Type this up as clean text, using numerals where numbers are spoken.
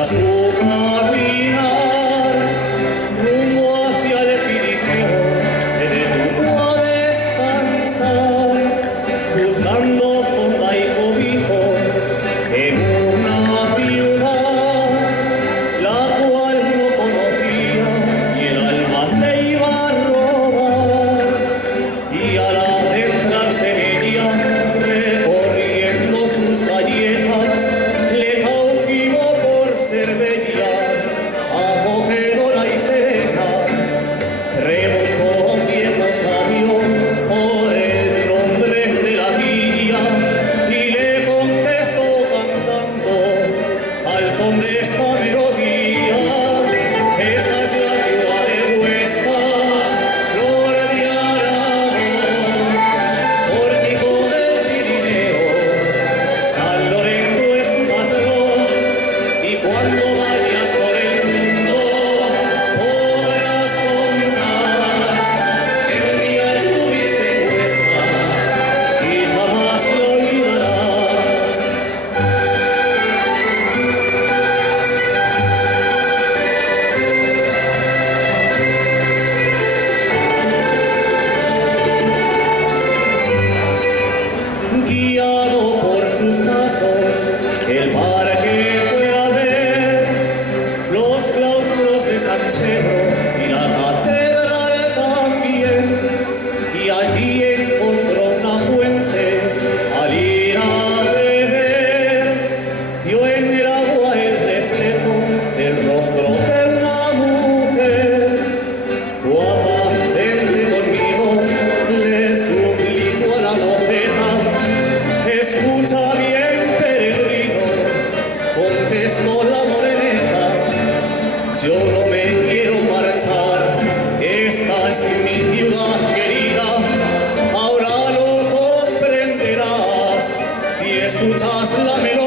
a su caminar rumbo hacia el Pirineo se detuvo a descansar, buscando fonda y cobijo en una ciudad la cual no conocía y el alma le iba a robar, y al adentrarse en ella recorriendo sus callejas le cautivó por ser bella, acogedora y serena. Preguntó a un viejo sabio por el nombre de la villa y le contestó cantando al son de esta melodía: esta es la ciudad de Huesca, flor de Aragón, pórtico del Pirineo, San Lorenzo es su patrón, y cuando vayas por el mundo podrás contar que un día estuviste en Huesca y jamás lo olvidarás. Guiado por sus pasos, el parque fue a ver los claustros de San Pedro y la catedral también, y allí encontró una fuente. Al ir a beber, vio en el agua el reflejo del rostro de una mujer. Guapa, vente conmigo, le suplicó a la moceta. Escucha bien, peregrino, contestó la moreneta, yo no me quiero marchar, esta es mi ciudad querida, ahora lo comprenderás si escuchas la melodía.